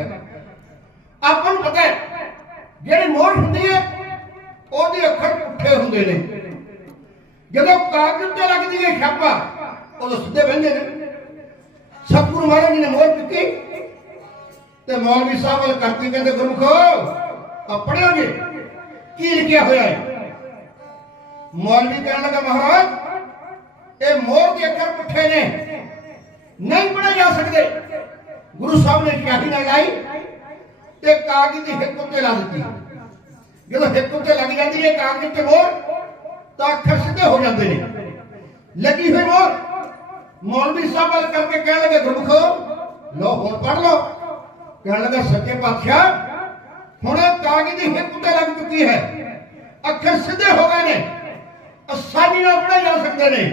ਹੈ ਆਪਾਂ ਨੂੰ ਪਤਾ ਹੈ, ਜਿਹੜੀ ਮੋਹਰ ਹੁੰਦੀ ਹੈ, ਉਹਦੇ ਅੱਖਰ ਪੁੱਠੇ ਹੁੰਦੇ ਨੇ। ਜਦੋਂ ਕਾਗਜ਼ ਤੇ ਲੱਗਦੀ ਹੈ ਛਾਪਾ, ਉਦੋਂ ਸਿੱਧੇ ਬੰਦੇ ਨੇ। ਸਤਿਗੁਰੂ ਮਹਾਰਾਜ ਨੇ ਮੋਹਰ ਚੁੱਕੀ ਤੇ ਮੌਲਵੀ ਸਾਹਿਬ ਵੱਲ ਕਰਤੀ ਕਹਿੰਦੇ ਗੁਰਮਖੋ ਆ ਪੜਿਓਗੇ ਕੀ ਲਿਖਿਆ ਹੋਇਆ ਹੈ? ਮੌਲਵੀ ਕਹਿਣ ਲੱਗਾ, ਮਹਾਰਾਜ, ਇਹ ਮੋਹਰ ਦੇ ਅੱਖਰ ਪੁੱਠੇ ਨੇ। ਨਹੀਂ ਪੜੇ ਜਾ ਸਕਦੇ। ਗੁਰੂ ਸਾਹਿਬ ਨੇ ਸ਼ਾਹੀ ਨਾਲ ਤੇ ਕਾਗਜ਼ ਦੀ ਹਿੱਕ ਉੱਤੇ ਲਾ ਦਿੱਤੀ। ਜਦੋਂ ਹਿੱਕ ਉੱਤੇ ਲੱਗ ਜਾਂਦੀ ਹੈ ਕਾਗਜ਼ ਤੇ ਮੋਹਰ ਤਾਂ ਅੱਖਰ ਸਿੱਧੇ ਹੋ ਜਾਂਦੇ ਨੇ। ਲੱਗੀ ਹੋਈ ਮੋਹਰ ਮੌਲਵੀ ਸਾਹਿਬ ਵੱਲ ਕਰਕੇ ਕਹਿਣ ਲੱਗੇ, ਗੁਰਮੁਖੋ ਲੋ ਹੁਣ ਪੜ ਲਓ। ਕਹਿਣ ਲੱਗਾ, ਸੱਚੇ ਪਾਤਸ਼ਾਹ, ਹੁਣ ਕਾਗਜ਼ ਦੀ ਹਿੱਕ ਉੱਤੇ ਲੱਗ ਚੁੱਕੀ ਹੈ। ਅੱਖਰ ਸਿੱਧੇ ਹੋ ਗਏ ਨੇ। ਆਸਾਨੀ ਨਾਲ ਪੜ੍ਹੇ ਜਾ ਸਕਦੇ ਨੇ।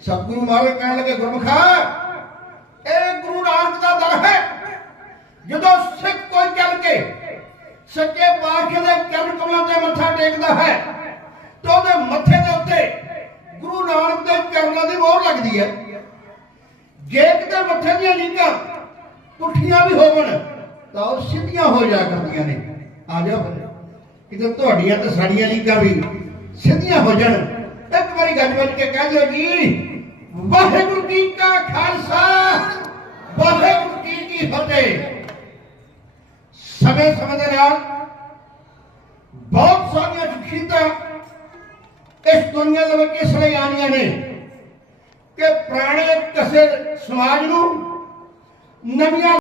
ਸਤਿਗੁਰੂ ਮਹਾਰਾਜ ਕਹਿਣ ਲੱਗੇ, ਗੁਰਮੁਖਾ, ਇਹ ਗੁਰੂ ਨਾਨਕ ਦਾ ਦਰ ਹੈ ਜਦੋਂ ਸਿੱਖ ਕੋਈ ਚੱਲ ਕੇ ਸੱਚੇ ਪਾਤਸ਼ਾਹ ਦੇ ਚਰਨ ਕਮਲਾਂ ਤੇ ਮੱਥਾ ਟੇਕਦਾ ਹੈ, ਤਾਂ ਉਹਦੇ ਮੱਥੇ ਦੇ ਉੱਤੇ ਗੁਰੂ ਨਾਨਕ ਦੇ ਚਰਨਾਂ ਦੀ ਮੋਹਰ ਲੱਗਦੀ ਹੈ। ਜੇ ਕਿਤੇ ਮੱਥੇ ਦੀਆਂ ਲੀਕਾਂ ਪੁੱਠੀਆਂ ਵੀ ਹੋਵਣ, ਤਾਂ ਉਹ ਸਿੱਧੀਆਂ ਹੋ ਜਾ ਕਰਦੀਆਂ ਨੇ। ਆ ਜਾਓ ਕਿਤੇ ਤੁਹਾਡੀਆਂ ਤੇ ਸਾਡੀਆਂ ਲੀਕਾਂ ਵੀ ਸਿੱਧੀਆਂ ਹੋ ਜਾਣ। ਇੱਕ ਵਾਰੀ ਗੱਲ ਵੱਜ ਕੇ ਕਹਿ ਦਿਓ ਜੀ, ਵਾਹਿਗੁਰੂ ਜੀ ਕਾ ਖਾਲਸਾ, ਵਾਹਿਗੁਰੂ ਜੀ ਕੀ ਫਤਿਹ। ਸਮੇਂ ਸਮੇਂ ਦੇ ਨਾਲ ਬਹੁਤ ਸਾਰੀਆਂ ਸ਼ਖਸੀਅਤਾਂ ਇਸ ਦੁਨੀਆ ਦੇ ਵਿੱਚ ਇਸ ਲਈ ਆਉਣੀਆਂ ਨੇ ਕਿ ਪੁਰਾਣੇ ਕਸੇ ਸਮਾਜ ਨੂੰ ਨਵੀਆਂ